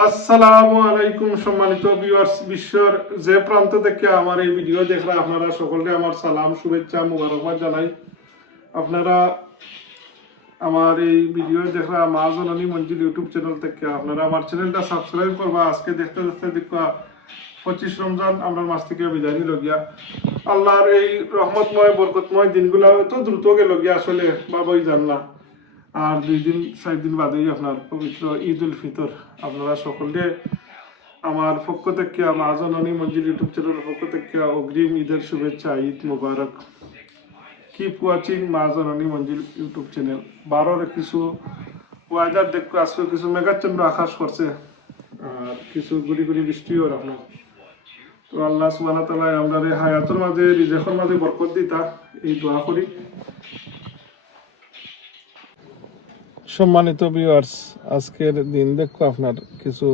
আসসালামু আলাইকুম সম্মানিত ভিউয়ার্স, বিশ্বের যে প্রান্ত থেকে আমার এই ভিডিও দেখরা আপনারা সকলকে আমার সালাম, শুভেচ্ছা, মুবারকবাদ জানাই। আপনারা আমার এই ভিডিও দেখরা মা জননী মঞ্জিল ইউটিউব চ্যানেল থেকে আপনারা আমার চ্যানেলটা সাবস্ক্রাইব করবা। আজকে দেখতে দেখতে দেখা 25 রমজান আমরা মাস থেকে বিদায় নিল গিয়া। আল্লাহর এই রহমতময় বরকতময় দিনগুলো এত দ্রুত গেল গিয়া, আসলে বাবাই জানলা। আর 2-4 দিন বাদেই আপনার পবিত্র ঈদ উল ফিতর। আপনারা সকলকে আমার পক্ষ থেকে, মা জননী মঞ্জিল ইউটিউব চ্যানেলের পক্ষ থেকে অগ্রিম ঈদের শুভেচ্ছা, ঈদ মুবারক। কিপ ওয়াচিং মা জননী মঞ্জিল ইউটিউব চ্যানেল। বারোর কিছু ওয়েদার দেখো, আজকে কিছু মেঘাচ্ছন্ন আকাশ করছে আর কিছু গুড়ি গুড়ি বৃষ্টিও আপনার। তো আল্লাহ সুবহানাহু ওয়া তাআলা আমরা হায়াতের মাঝে, রিজেকের মাঝে বরকত দিতা, এই দোয়া করি। সম্মানিত ভিউয়ার্স, আজকের দিন দেখো আপনার কিছু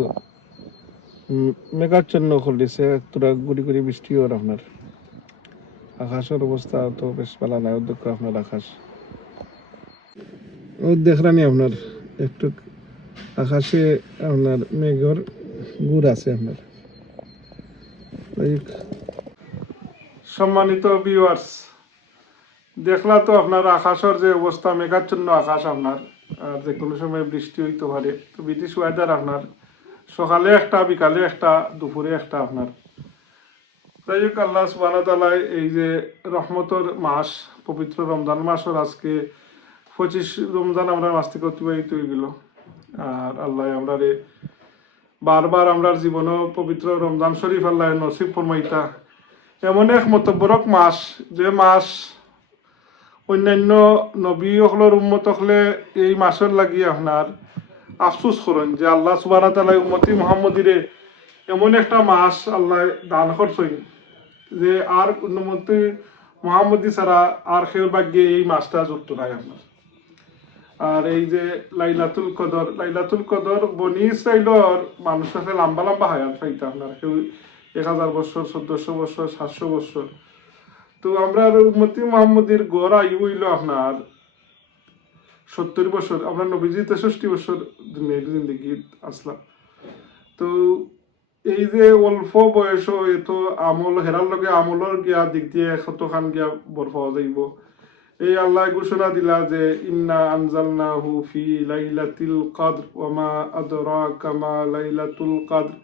মেঘাচ্ছন্ন করতেছে, তোরা গুড়ি গুড়ি বৃষ্টিও আপনার। আকাশের অবস্থা তো বেশ ভালো নাই। দেখো আপনার আকাশ ও দেখরানি আপনার একটু আকাশে আপনার মেঘর গুড় আছে আপনার। সম্মানিত ভিউয়ার্স, দেখলা তো আপনার আকাশের যে অবস্থা, মেঘাচ্ছন্ন আকাশ আপনার। যে কোনো সময় বৃষ্টি হইতে পারে। তো ব্রিটিশ ওয়েদার আপনার, সকালে একটা, বিকালে একটা, দুপুরে একটা আপনার। তাই হোক, আল্লাহ সুবহানাহু ওয়া তাআলা এই যে রহমতের মাস, পবিত্র রমজান মাসের আজকে 25 রমজান আমরা মাস থেকে অতিবাহিত হয়ে গেল। আর আল্লাহ আমরা বারবার আমরার জীবনও পবিত্র রমজান শরীফ আল্লাহ নসিব ফরমাইতা। এমন এক মতবরক মাস, যে মাস অন্যান্য নবী হকলের উম্মত হকলে এই মাসের লাগি আপনার আফসোস করেন যে আল্লাহ সুবহানাহু ওয়া তাআলা উম্মতি মুহাম্মদীরে এমন একটা মাস আল্লাহ দান করছেন যে আর উম্মতি মুহাম্মদী ছাড়া আর কেউ ভাগ্যে এই মাসটা যুক্ত নাই আপনার। আর এই যে লাইলাতুল কদর বনি ইসরাইলের মানুষ কাছে লম্বা লম্বা হায়াত পাইতা আপনার। কেউ 1000 বছর, 1400 বছর, 700 বছর। তো আমরা উম্মতি মুহাম্মদীর গড় আয়ু হইল আপনার 70 বছর। আমরা নবীজি 63 বছর জিন্দগি আসলাম। তো এই যে অল্প বয়স এত আমল হেরার লগে আমলের গিয়া দিক দিয়ে কতখান গিয়া বর পাওয়া যাইব। এই আল্লাহ ঘোষণা দিলা যে ইন্না আনজালনাহু ফি লাইলাতিল কদর ওয়া মা আদরাকা মা লাইলাতুল কদর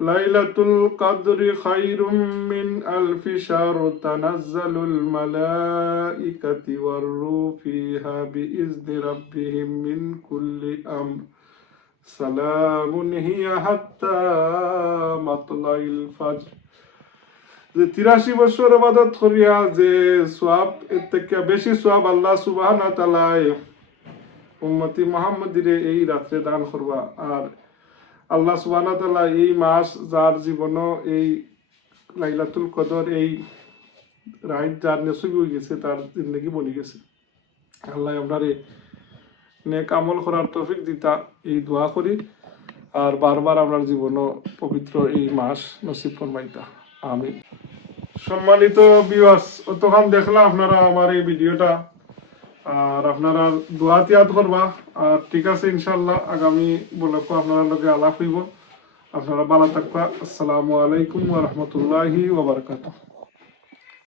লাইলাতুল কদরি খায়রুম মিন আলফি শাহর তানাজ্জালুল মালাইকাতু ওয়ার রূহু ফিহা বিইজনি রাব্বিহিম মিন কুল্লি আমর সালামুন হিয়া হাত্তা মাতলাইল ফজর। যে 83 বছর ইবাদত করিয়া যে সওয়াব, এর থেকে বেশি সওয়াব আল্লাহ সুবহানাহু ওয়া তাআলা উম্মতি মুহাম্মদীরে এই রাত্রে দান করবা। আর আল্লাহ সুবহানাহু ওয়া তাআলা এই মাস যার জীবনও এই লাইলাতুল কদর এই রাত যার নসিব হয়ে গেছে, তার জিন্দগি বনি গেছে। আল্লাহ আমরারে নেক আমল করার তৌফিক দিতা, এই দোয়া করি। আর বারবার আপনার জীবনও পবিত্র এই মাস নসিব ফরমাইতা, আমিন। সম্মানিত ভিউয়ার্স, অতক্ষণ দেখলাম আপনারা আমার এই ভিডিওটা। আর আপনারা দোয়া তিয়াদ করবা। আর ঠিক আছে, ইনশাল্লাহ আগামী বলকও আপনারা লগে আলাপ হইব। আপনারা ভালো থাকবা। আসসালামু আলাইকুম ওয়া রাহমাতুল্লাহি ওয়া বারাকাতুহু।